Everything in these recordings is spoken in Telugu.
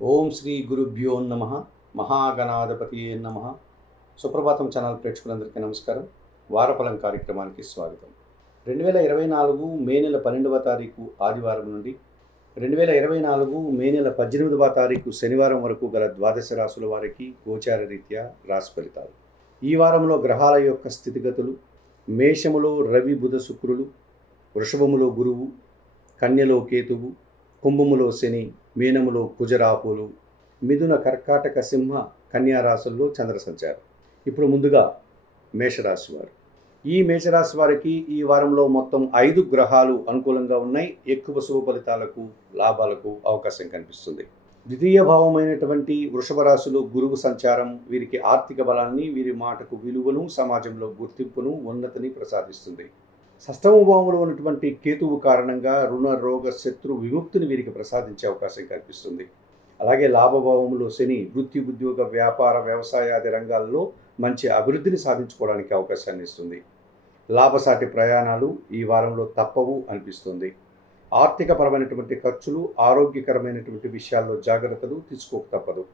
ఓం శ్రీ గురుభ్యో నమ. మహాగణాధిపతి నమ. సుప్రభాతం ఛానల్ ప్రేక్షకులందరికీ నమస్కారం. వారఫలం కార్యక్రమానికి స్వాగతం. 2024 మే నెల 12వ తారీఖు ఆదివారం నుండి 2024 మే నెల 18వ తారీఖు శనివారం వరకు గల ద్వాదశ రాశుల వారికి గోచార రీత్యా రాశి ఫలితాలు. ఈ వారంలో గ్రహాల యొక్క స్థితిగతులు: మేషములో రవి బుధ శుక్రులు, వృషభములో గురువు, కన్యలో కేతువు, కుంభములో శని, మీనములో కుజరాహులు, మిథున కర్కాటక సింహ కన్యా రాశుల్లో చంద్ర సంచారం. ఇప్పుడు ముందుగా మేషరాశి వారు. ఈ మేషరాశి వారికి ఈ వారంలో మొత్తం 5 గ్రహాలు అనుకూలంగా ఉన్నాయి. ఎక్కువ శుభ ఫలితాలకు, లాభాలకు అవకాశం కనిపిస్తుంది. ద్వితీయ భావమైనటువంటి వృషభ రాశిలో గురువు సంచారం వీరికి ఆర్థిక బలాన్ని, వీరి మాటకు విలువను, సమాజంలో గుర్తింపును, ఉన్నతిని ప్రసాదిస్తుంది. షష్టమ భావంలో ఉన్నటువంటి కేతువు కారణంగా రుణ రోగ శత్రు విముక్తిని వీరికి ప్రసాదించే అవకాశం కనిపిస్తుంది. అలాగే లాభభావంలో శని వృత్తి, ఉద్యోగ, వ్యాపార, వ్యవసాయాది రంగాల్లో మంచి అభివృద్ధిని సాధించుకోవడానికి అవకాశాన్ని ఇస్తుంది. లాభసాటి ప్రయాణాలు ఈ వారంలో తప్పవు అనిపిస్తుంది. ఆర్థికపరమైనటువంటి ఖర్చులు, ఆరోగ్యకరమైనటువంటి విషయాల్లో జాగ్రత్తలు తీసుకోక తప్పదు.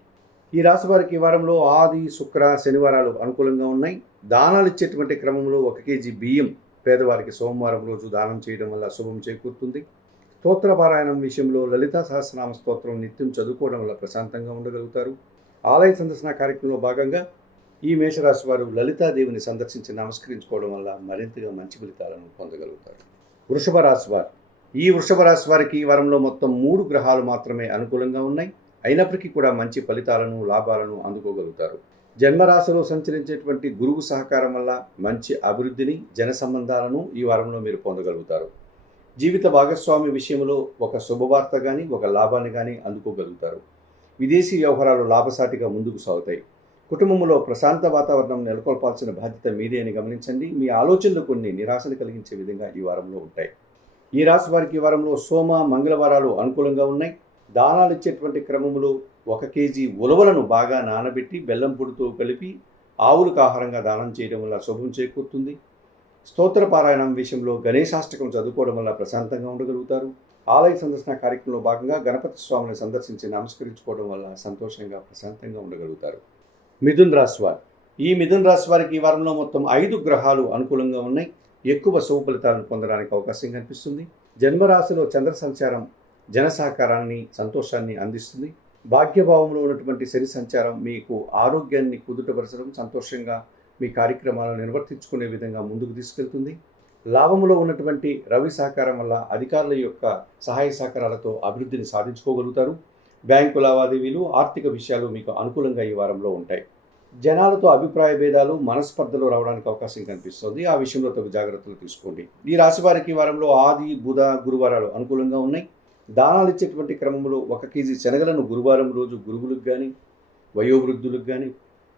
ఈ రాశి వారికి ఈ వారంలో ఆది, శుక్ర, శనివారాలు అనుకూలంగా ఉన్నాయి. దానాలు ఇచ్చేటువంటి క్రమంలో 1 కేజీ బియ్యం పేదవారికి సోమవారం రోజు దానం చేయడం వల్ల శుభం చేకూరుతుంది. స్తోత్ర పారాయణం విషయంలో లలితా సహస్రనామ స్తోత్రం నిత్యం చదువుకోవడం వల్ల ప్రశాంతంగా ఉండగలుగుతారు. ఆలయ సందర్శన కార్యక్రమంలో భాగంగా ఈ మేషరాశి వారు లలితాదేవిని సందర్శించి నమస్కరించుకోవడం వల్ల మరింతగా మంచి ఫలితాలను పొందగలుగుతారు. వృషభ రాశి వారు. ఈ వృషభ రాశి వారికి ఈ వారంలో మొత్తం 3 గ్రహాలు మాత్రమే అనుకూలంగా ఉన్నాయి. అయినప్పటికీ కూడా మంచి ఫలితాలను, లాభాలను అందుకోగలుగుతారు. జన్మరాశిలో సంచరించేటువంటి గురువు సహకారం వల్ల మంచి అభివృద్ధిని, జన సంబంధాలను ఈ వారంలో మీరు పొందగలుగుతారు. జీవిత భాగస్వామి విషయంలో ఒక శుభవార్త కానీ, ఒక లాభాన్ని కానీ అందుకోగలుగుతారు. విదేశీ వ్యవహారాలు లాభసాటిగా ముందుకు సాగుతాయి. కుటుంబంలో ప్రశాంత వాతావరణం నెలకొల్పాల్సిన బాధ్యత మీదే అని గమనించండి. మీ ఆలోచనలు కొన్ని నిరాశను కలిగించే విధంగా ఈ వారంలో ఉంటాయి. ఈ రాశి వారికి ఈ వారంలో సోమ, మంగళవారాలు అనుకూలంగా ఉన్నాయి. దానాలు ఇచ్చేటువంటి క్రమంలో 1 కేజీ ఉలవలను బాగా నానబెట్టి బెల్లం పొడితో కలిపి ఆవులకు ఆహారంగా దానం చేయడం వల్ల శుభం చేకూరుతుంది. స్తోత్ర పారాయణం విషయంలో గణేశాష్టకం చదువుకోవడం వల్ల ప్రశాంతంగా ఉండగలుగుతారు. ఆలయ సందర్శన కార్యక్రమంలో భాగంగా గణపతి స్వామిని సందర్శించి నమస్కరించుకోవడం వల్ల సంతోషంగా, ప్రశాంతంగా ఉండగలుగుతారు. మిథున్ రాశి వారు. ఈ మిథున్ రాశి వారికి ఈ వారంలో మొత్తం 5 గ్రహాలు అనుకూలంగా ఉన్నాయి. ఎక్కువ శుభ ఫలితాలను పొందడానికి అవకాశం కనిపిస్తుంది. జన్మరాశిలో చంద్ర సంచారం జన సహకారాన్ని, సంతోషాన్ని అందిస్తుంది. భాగ్యభావంలో ఉన్నటువంటి శని సంచారం మీకు ఆరోగ్యాన్ని కుదుటపరచడం, సంతోషంగా మీ కార్యక్రమాలను నిర్వర్తించుకునే విధంగా ముందుకు తీసుకెళ్తుంది. లాభంలో ఉన్నటువంటి రవి సహకారం వల్ల అధికారుల యొక్క సహాయ సహకారాలతో అభివృద్ధిని సాధించుకోగలుగుతారు. బ్యాంకు లావాదేవీలు, ఆర్థిక విషయాలు మీకు అనుకూలంగా ఈ వారంలో ఉంటాయి. జనాలతో అభిప్రాయ భేదాలు, మనస్పర్ధలు రావడానికి అవకాశం కనిపిస్తుంది. ఆ విషయంలో తగు జాగ్రత్తలు తీసుకోండి. ఈ రాశి వారికి ఈ వారంలో ఆది, బుధ, గురువారాలు అనుకూలంగా ఉన్నాయి. దానాలు ఇచ్చేటువంటి క్రమంలో 1 కేజీ శనగలను గురువారం రోజు గురువులకు కానీ, వయోవృద్ధులకు కానీ,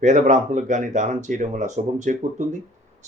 పేద బ్రాహ్మణులకు కానీ దానం చేయడం వల్ల శుభం చేకూరుతుంది.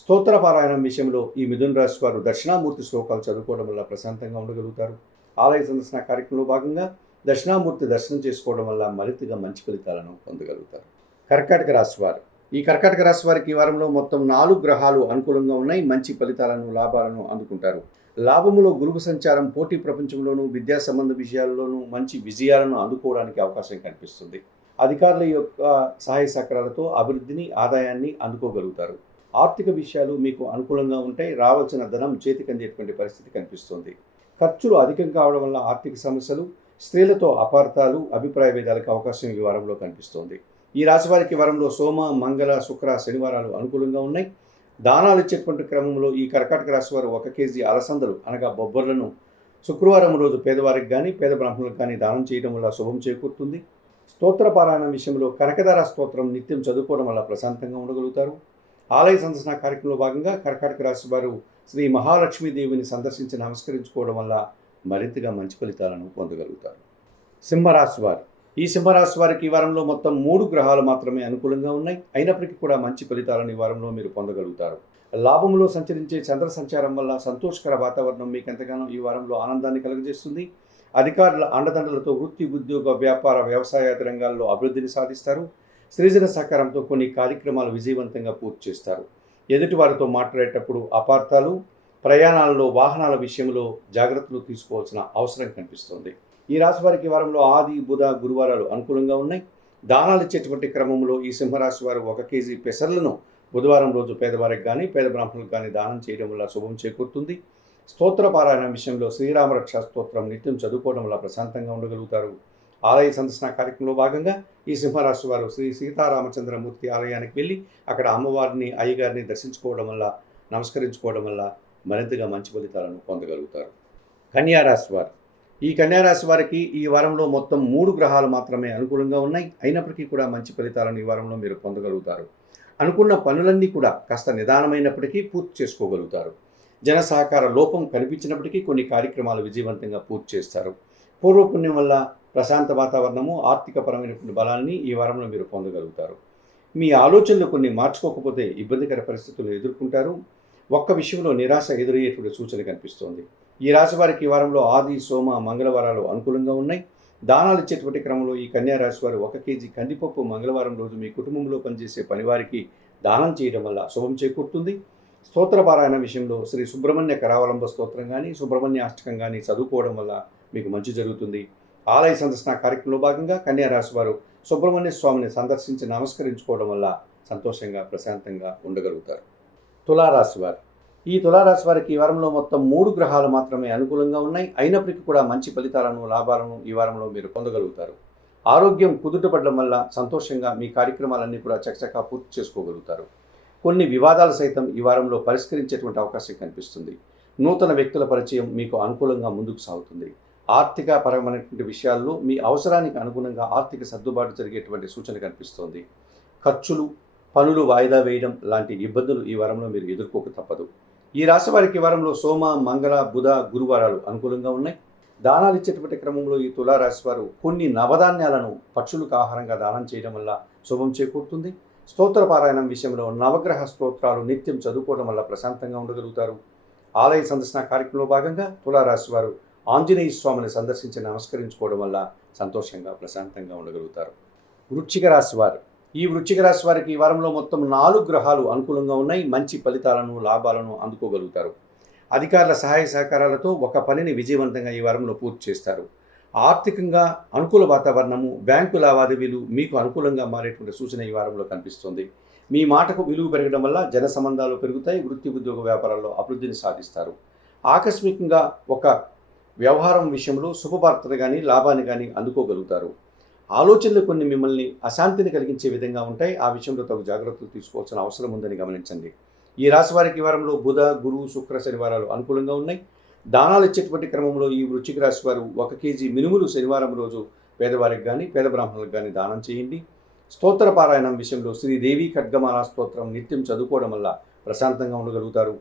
స్తోత్ర పారాయణం విషయంలో ఈ మిథున రాశి వారు దక్షిణామూర్తి శ్లోకాలు చదువుకోవడం వల్ల ప్రశాంతంగా ఉండగలుగుతారు. ఆలయ సందర్శన కార్యక్రమంలో భాగంగా దక్షిణామూర్తి దర్శనం చేసుకోవడం వల్ల మరింతగా మంచి ఫలితాలను పొందగలుగుతారు. కర్కాటక రాశి వారు. ఈ కర్కాటక రాశి వారికి ఈ వారంలో మొత్తం 4 గ్రహాలు అనుకూలంగా ఉన్నాయి. మంచి ఫలితాలను, లాభాలను అందుకుంటారు. లాభములో గురువు సంచారం పోటీ ప్రపంచంలోనూ, విద్యా సంబంధ విషయాల్లోనూ మంచి విజయాలను అందుకోవడానికి అవకాశం కనిపిస్తుంది. అధికారుల యొక్క సహాయ సహకారాలతో అభివృద్ధిని, ఆదాయాన్ని అందుకోగలుగుతారు. ఆర్థిక విషయాలు మీకు అనుకూలంగా ఉంటాయి. రావాల్సిన ధనం చేతికి అందేటువంటి పరిస్థితి కనిపిస్తుంది. ఖర్చులు అధికం కావడం వల్ల ఆర్థిక సమస్యలు, స్త్రీలతో అపార్థాలు, అభిప్రాయ భేదాలకు అవకాశం ఈ వారంలో కనిపిస్తోంది. ఈ రాశి వారికి వారంలో సోమ, మంగళ, శుక్ర, శనివారాలు అనుకూలంగా ఉన్నాయి. దానాలు ఇచ్చేటువంటి క్రమంలో ఈ కర్కాటక రాశి వారు 1 కేజీ అలసందలు అనగా బొబ్బర్లను శుక్రవారం రోజు పేదవారికి కానీ, పేద బ్రాహ్మణులకు కానీ దానం చేయడం వల్ల శుభం చేకూరుతుంది. స్తోత్ర పారాయణం విషయంలో కనకదార స్తోత్రం నిత్యం చదువుకోవడం వల్ల ప్రశాంతంగా ఉండగలుగుతారు. ఆలయ సందర్శన కార్యక్రమంలో భాగంగా కర్కాటక రాశి వారు శ్రీ మహాలక్ష్మీదేవిని సందర్శించి నమస్కరించుకోవడం వల్ల మరింతగా మంచి ఫలితాలను పొందగలుగుతారు. సింహరాశి వారు. ఈ సింహరాశి వారికి ఈ వారంలో మొత్తం 3 గ్రహాలు మాత్రమే అనుకూలంగా ఉన్నాయి. అయినప్పటికీ కూడా మంచి ఫలితాలను ఈ వారంలో మీరు పొందగలుగుతారు. లాభంలో సంచరించే చంద్ర సంచారం వల్ల సంతోషకర వాతావరణం మీకు ఎంతగానో ఈ వారంలో ఆనందాన్ని కలుగజేస్తుంది. అధికారుల అండదండలతో వృత్తి, ఉద్యోగ, వ్యాపార, వ్యవసాయాది రంగాల్లో అభివృద్ధిని సాధిస్తారు. సృజన సహకారంతో కొన్ని కార్యక్రమాలు విజయవంతంగా పూర్తి చేస్తారు. ఎదుటి వారితో మాట్లాడేటప్పుడు అపార్థాలు, ప్రయాణాలలో వాహనాల విషయంలో జాగ్రత్తలు తీసుకోవాల్సిన అవసరం కనిపిస్తుంది. ఈ రాశి వారికి ఈ వారంలో ఆది, బుధ, గురువారాలు అనుకూలంగా ఉన్నాయి. దానాలు ఇచ్చేటువంటి క్రమంలో ఈ సింహరాశి వారు 1 కేజీ పెసర్లను బుధవారం రోజు పేదవారికి కానీ పేద బ్రాహ్మణులకు కానీ దానం చేయడం వల్ల శుభం చేకూరుతుంది. స్తోత్ర పారాయణ విషయంలో శ్రీరామరక్ష స్తోత్రం నిత్యం చదువుకోవడం వల్ల ప్రశాంతంగా ఉండగలుగుతారు. ఆలయ సందర్శన కార్యక్రమంలో భాగంగా ఈ సింహరాశి వారు శ్రీ సీతారామచంద్రమూర్తి ఆలయానికి వెళ్ళి అక్కడ అమ్మవారిని, అయ్యగారిని దర్శించుకోవడం వల్ల, నమస్కరించుకోవడం వల్ల మరింతగా మంచి ఫలితాలను పొందగలుగుతారు. కన్యారాశి వారు ఈ కన్యారాశి వారికి ఈ వారంలో మొత్తం 3 గ్రహాలు మాత్రమే అనుకూలంగా ఉన్నాయి. అయినప్పటికీ కూడా మంచి ఫలితాలను ఈ వారంలో మీరు పొందగలుగుతారు. అనుకున్న పనులన్నీ కూడా కాస్త నిదానమైనప్పటికీ పూర్తి చేసుకోగలుగుతారు. జన సహకార లోపం కనిపించినప్పటికీ కొన్ని కార్యక్రమాలు విజయవంతంగా పూర్తి చేస్తారు. పూర్వపుణ్యం వల్ల ప్రశాంత వాతావరణము, ఆర్థికపరమైనటువంటి బలాన్ని ఈ వారంలో మీరు పొందగలుగుతారు. మీ ఆలోచనలు కొన్ని మార్చుకోకపోతే ఇబ్బందికర పరిస్థితులు ఎదుర్కొంటారు. ఒక్క విషయంలో నిరాశ ఎదురయ్యేటువంటి సూచన కనిపిస్తోంది. ఈ రాశి వారికి ఈ వారంలో ఆది, సోమ, మంగళవారాలు అనుకూలంగా ఉన్నాయి. దానాలు ఇచ్చేటువంటి క్రమంలో ఈ కన్యా రాశి వారు 1 కేజీ కందిపప్పు మంగళవారం రోజు మీ కుటుంబంలో పనిచేసే పనివారికి దానం చేయడం వల్ల శుభం చేకూరుతుంది. స్తోత్రపారాయణ విషయంలో శ్రీ సుబ్రహ్మణ్య కరావలంబ స్తోత్రం కానీ, సుబ్రహ్మణ్య అష్టకం కానీ చదువుకోవడం వల్ల మీకు మంచి జరుగుతుంది. ఆలయ సందర్శన కార్యక్రమంలో భాగంగా కన్యా రాశి వారు సుబ్రహ్మణ్య స్వామిని సందర్శించి నమస్కరించుకోవడం వల్ల సంతోషంగా, ప్రశాంతంగా ఉండగలుగుతారు. తులారాశి వారు ఈ తులారాశి వారికి ఈ వారంలో మొత్తం 3 గ్రహాలు మాత్రమే అనుకూలంగా ఉన్నాయి. అయినప్పటికీ కూడా మంచి ఫలితాలను, లాభాలను ఈ వారంలో మీరు పొందగలుగుతారు. ఆరోగ్యం కుదుటపడడం వల్ల సంతోషంగా మీ కార్యక్రమాలన్నీ కూడా చకచకా పూర్తి చేసుకోగలుగుతారు. కొన్ని వివాదాలు సైతం ఈ వారంలో పరిష్కరించేటువంటి అవకాశం కనిపిస్తుంది. నూతన వ్యక్తుల పరిచయం మీకు అనుకూలంగా ముందుకు సాగుతుంది. ఆర్థిక పరమైనటువంటి విషయాల్లో మీ అవసరానికి అనుగుణంగా ఆర్థిక సర్దుబాటు జరిగేటువంటి సూచన కనిపిస్తోంది. ఖర్చులు, పనులు వాయిదా వేయడం లాంటి ఇబ్బందులు ఈ వారంలో మీరు ఎదుర్కోక తప్పదు. ఈ రాశి వారికి ఈ వారంలో సోమ, మంగళ, బుధ, గురువారాలు అనుకూలంగా ఉన్నాయి. దానాలు ఇచ్చేటువంటి క్రమంలో ఈ తులారాశి వారు కొన్ని నవధాన్యాలను పక్షులకు ఆహారంగా దానం చేయడం వల్ల శుభం చేకూరుతుంది. స్తోత్ర పారాయణం విషయంలో నవగ్రహ స్తోత్రాలు నిత్యం చదువుకోవడం వల్ల ప్రశాంతంగా ఉండగలుగుతారు. ఆలయ సందర్శన కార్యక్రమంలో భాగంగా తులారాశి వారు ఆంజనేయ స్వామిని సందర్శించి నమస్కరించుకోవడం వల్ల సంతోషంగా, ప్రశాంతంగా ఉండగలుగుతారు. వృశ్చిక రాశి వారు ఈ వృశ్చిక రాశి వారికి ఈ వారంలో మొత్తం 4 గ్రహాలు అనుకూలంగా ఉన్నాయి. మంచి ఫలితాలను, లాభాలను అందుకోగలుగుతారు. అధికారుల సహాయ సహకారాలతో ఒక పనిని విజయవంతంగా ఈ వారంలో పూర్తి చేస్తారు. ఆర్థికంగా అనుకూల వాతావరణము, బ్యాంకు లావాదేవీలు మీకు అనుకూలంగా మారేటువంటి సూచన ఈ వారంలో కనిపిస్తుంది. మీ మాటకు విలువ పెరగడం వల్ల జన సంబంధాలు పెరుగుతాయి. వృత్తి, ఉద్యోగ వ్యాపారాల్లో అభివృద్ధిని సాధిస్తారు. ఆకస్మికంగా ఒక వ్యవహారం విషయంలో శుభవార్తను కానీ, లాభాన్ని కానీ అందుకోగలుగుతారు. ఆలోచనలు కొన్ని మిమ్మల్ని అశాంతిని కలిగించే విధంగా ఉంటాయి. ఆ విషయంలో తగు జాగ్రత్తలు తీసుకోవాల్సిన అవసరం ఉందని గమనించండి. ఈ రాశి వారికి ఈ వారంలో బుధ, గురు, శుక్ర, శనివారాలు అనుకూలంగా ఉన్నాయి. దానాలు ఇచ్చేటువంటి క్రమంలో ఈ వృశ్చిక రాశి వారు 1 కేజీ మినుములు శనివారం రోజు పేదవారికి కానీ, పేద బ్రాహ్మణులకు కానీ దానం చేయండి. స్తోత్ర పారాయణం విషయంలో శ్రీదేవి ఖడ్గమాల స్తోత్రం నిత్యం చదువుకోవడం వల్ల ప్రశాంతంగా ఉండగలుగుతారు.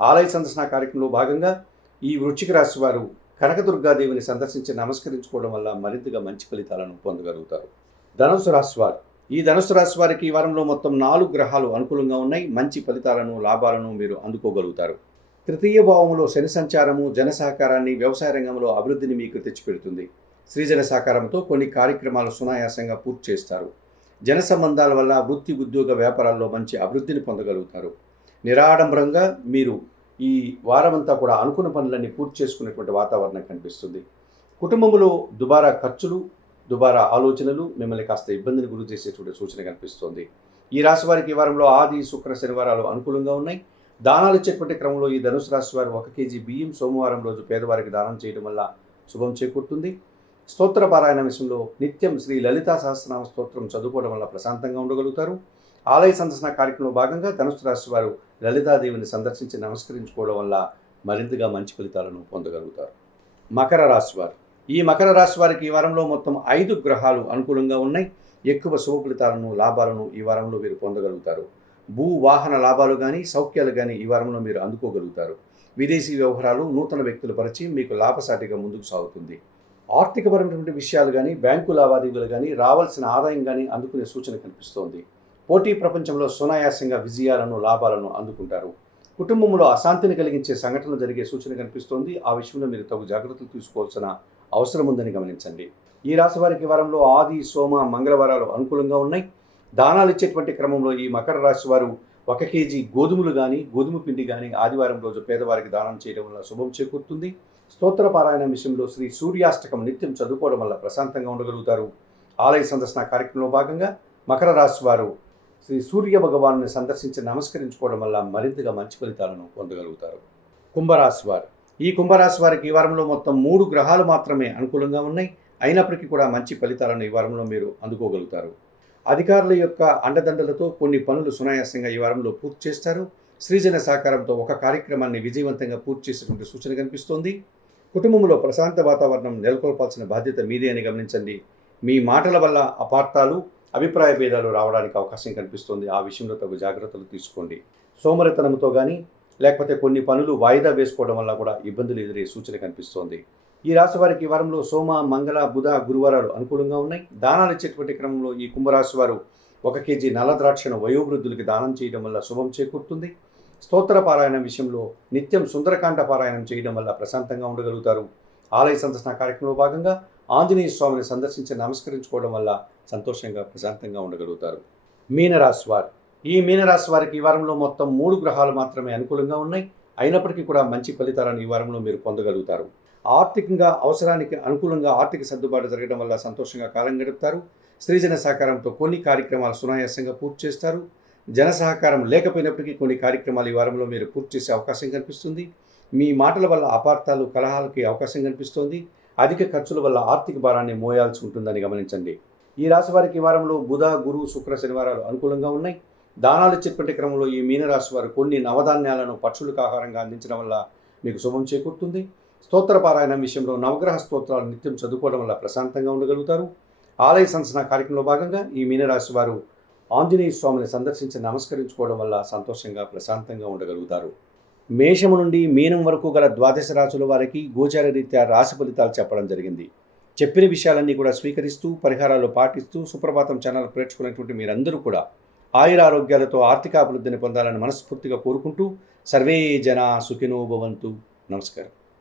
ఆలయ సందర్శన కార్యక్రమంలో భాగంగా ఈ వృశ్చిక రాశి వారు కనకదుర్గాదేవిని సందర్శించి నమస్కరించుకోవడం వల్ల మరింతగా మంచి ఫలితాలను పొందగలుగుతారు. ధనుసు రాశి వారు ఈ ధనుసు రాశి వారికి ఈ వారంలో మొత్తం 4 గ్రహాలు అనుకూలంగా ఉన్నాయి. మంచి ఫలితాలను, లాభాలను మీరు అందుకోగలుగుతారు. తృతీయ భావంలో శని సంచారము జన సహకారాన్ని, వ్యవసాయ రంగంలో అభివృద్ధిని మీకు తెచ్చిపెడుతుంది. స్త్రీజన సహకారంతో కొన్ని కార్యక్రమాలు సునాయాసంగా పూర్తి చేస్తారు. జన సంబంధాల వల్ల వృత్తి, ఉద్యోగ వ్యాపారాల్లో మంచి అభివృద్ధిని పొందగలుగుతారు. నిరాడంబరంగా మీరు ఈ వారమంతా కూడా అనుకున్న పనులన్నీ పూర్తి చేసుకునేటువంటి వాతావరణం కనిపిస్తుంది. కుటుంబంలో దుబారా ఖర్చులు, దుబారా ఆలోచనలు మిమ్మల్ని కాస్త ఇబ్బందిని గురి చేసేటువంటి సూచన కనిపిస్తోంది. ఈ రాశి వారికి ఈ వారంలో ఆది, శుక్ర, శనివారాలు అనుకూలంగా ఉన్నాయి. దానాలు ఇచ్చేటువంటి క్రమంలో ఈ ధనుసు రాశి వారు 1 కేజీ బియ్యం సోమవారం రోజు పేదవారికి దానం చేయడం వల్ల శుభం చేకూరుతుంది. స్తోత్ర పారాయణ విషయంలో నిత్యం శ్రీ లలితా సహస్రనామ స్తోత్రం చదువుకోవడం వల్ల ప్రశాంతంగా ఉండగలుగుతారు. ఆలయ సందర్శన కార్యక్రమంలో భాగంగా ధనుసు రాశి వారు లలితాదేవిని సందర్శించి నమస్కరించుకోవడం వల్ల మరింతగా మంచి ఫలితాలను పొందగలుగుతారు. మకర రాశి వారు ఈ మకర రాశి వారికి ఈ వారంలో మొత్తం 5 గ్రహాలు అనుకూలంగా ఉన్నాయి. ఎక్కువ శుభ ఫలితాలను, లాభాలను ఈ వారంలో మీరు పొందగలుగుతారు. భూ వాహన లాభాలు కానీ, సౌఖ్యాలు కానీ ఈ వారంలో మీరు అందుకోగలుగుతారు. విదేశీ వ్యవహారాలు, నూతన వ్యక్తుల పరిచయం మీకు లాభసాటిగా ముందుకు సాగుతుంది. ఆర్థికపరమైనటువంటి విషయాలు కానీ, బ్యాంకు లావాదేవీలు కానీ, రావాల్సిన ఆదాయం కానీ అందుకునే సూచన కనిపిస్తోంది. పోటీ ప్రపంచంలో సునాయాసంగా విజయాలను, లాభాలను అందుకుంటారు. కుటుంబంలో అశాంతిని కలిగించే సంఘటనలు జరిగే సూచన కనిపిస్తోంది. ఆ విషయంలో మీరు తగు జాగ్రత్తలు తీసుకోవాల్సిన అవసరం ఉందని గమనించండి. ఈ రాశి వారికి వారంలో ఆది, సోమ, మంగళవారాలు అనుకూలంగా ఉన్నాయి. దానాలు ఇచ్చేటువంటి క్రమంలో ఈ మకర రాశి వారు 1 కేజీ గోధుమలు కానీ, గోధుమ పిండి కానీ ఆదివారం రోజు పేదవారికి దానం చేయడం వల్ల శుభం చేకూరుతుంది. స్తోత్ర పారాయణ విషయంలో శ్రీ సూర్యాష్టకం నిత్యం చదువుకోవడం వల్ల ప్రశాంతంగా ఉండగలుగుతారు. ఆలయ సందర్శన కార్యక్రమంలో భాగంగా మకర రాశి వారు శ్రీ సూర్య భగవాను సందర్శించి నమస్కరించుకోవడం వల్ల మరింతగా మంచి ఫలితాలను పొందగలుగుతారు. కుంభరాశి వారు ఈ కుంభరాశి వారికి ఈ వారంలో మొత్తం 3 గ్రహాలు మాత్రమే అనుకూలంగా ఉన్నాయి. అయినప్పటికీ కూడా మంచి ఫలితాలను ఈ వారంలో మీరు అందుకోగలుగుతారు. అధికారుల యొక్క అండదండలతో కొన్ని పనులు సునాయాసంగా ఈ వారంలో పూర్తి చేస్తారు. శ్రీజన సహకారంతో ఒక కార్యక్రమాన్ని విజయవంతంగా పూర్తి చేసేటువంటి సూచన కనిపిస్తోంది. కుటుంబంలో ప్రశాంత వాతావరణం నెలకొల్పాల్సిన బాధ్యత మీదే అని గమనించండి. మీ మాటల వల్ల అపార్థాలు, అభిప్రాయ భేదాలు రావడానికి అవకాశం కనిపిస్తుంది. ఆ విషయంలో తగు జాగ్రత్తలు తీసుకోండి. సోమరితనంతో కానీ లేకపోతే కొన్ని పనులు వాయిదా వేసుకోవడం వల్ల కూడా ఇబ్బందులు ఎదురే సూచన కనిపిస్తోంది. ఈ రాశి వారికి ఈ వారంలో సోమ, మంగళ, బుధ, గురువారాలు అనుకూలంగా ఉన్నాయి. దానాలు ఇచ్చేటువంటి క్రమంలో ఈ కుంభరాశి వారు 1 కేజీ నల్ల ద్రాక్షను వయోవృద్ధులకి దానం చేయడం వల్ల శుభం చేకూరుతుంది. స్తోత్ర పారాయణం విషయంలో నిత్యం సుందరకాండ పారాయణం చేయడం వల్ల ప్రశాంతంగా ఉండగలుగుతారు. ఆలయ సందర్శన కార్యక్రమంలో భాగంగా ఆంజనేయ స్వామిని సందర్శించి నమస్కరించుకోవడం వల్ల సంతోషంగా ప్రశాంతంగా ఉండగలుగుతారు. మీనరాశి వారు ఈ మీనరాశి వారికి ఈ వారంలో మొత్తం 3 గ్రహాలు మాత్రమే అనుకూలంగా ఉన్నాయి. అయినప్పటికీ కూడా మంచి ఫలితాలను ఈ వారంలో మీరు పొందగలుగుతారు. ఆర్థికంగా అవసరానికి అనుకూలంగా ఆర్థిక సర్దుబాటు జరగడం వల్ల సంతోషంగా కాలం గడుపుతారు. స్త్రీజన సహకారంతో కొన్ని కార్యక్రమాలు సునాయాసంగా పూర్తి చేస్తారు. జన సహకారం లేకపోయినప్పటికీ కొన్ని కార్యక్రమాలు ఈ వారంలో మీరు పూర్తి చేసే అవకాశం కనిపిస్తుంది. మీ మాటల వల్ల అపార్థాలు, కలహాలకి అవకాశం కనిపిస్తోంది. అధిక ఖర్చుల వల్ల ఆర్థిక భారాన్ని మోయాల్సి ఉంటుందని గమనించండి. ఈ రాశి వారికి ఈ వారంలో బుధ, గురు, శుక్ర, శనివారాలు అనుకూలంగా ఉన్నాయి. దానాలు ఇచ్చేటువంటి క్రమంలో ఈ మీనరాశి వారు కొన్ని నవధాన్యాలను పక్షులకు ఆహారంగా అందించడం వల్ల మీకు శుభం చేకూరుతుంది. స్తోత్ర పారాయణం విషయంలో నవగ్రహ స్తోత్రాలు నిత్యం చదువుకోవడం వల్ల ప్రశాంతంగా ఉండగలుగుతారు. ఆలయ సందర్శన కార్యక్రమంలో భాగంగా ఈ మీనరాశి వారు ఆంజనేయ స్వామిని సందర్శించి నమస్కరించుకోవడం వల్ల సంతోషంగా ప్రశాంతంగా ఉండగలుగుతారు. మేషము నుండి మీనం వరకు గల 12 రాశుల వారికి గోచార రీత్యా రాశి ఫలితాలు చెప్పడం జరిగింది. చెప్పిన విషయాలన్నీ కూడా స్వీకరిస్తూ పరిహారాలు పాటిస్తూ సుప్రభాతం ఛానల్ ప్రేక్షకులైనటువంటి మీరందరూ కూడా ఆయురారోగ్యాలతో ఆర్థికాభివృద్ధిని పొందాలని మనస్ఫూర్తిగా కోరుకుంటూ సర్వే జనా సుఖినో భవంతు. నమస్కారం.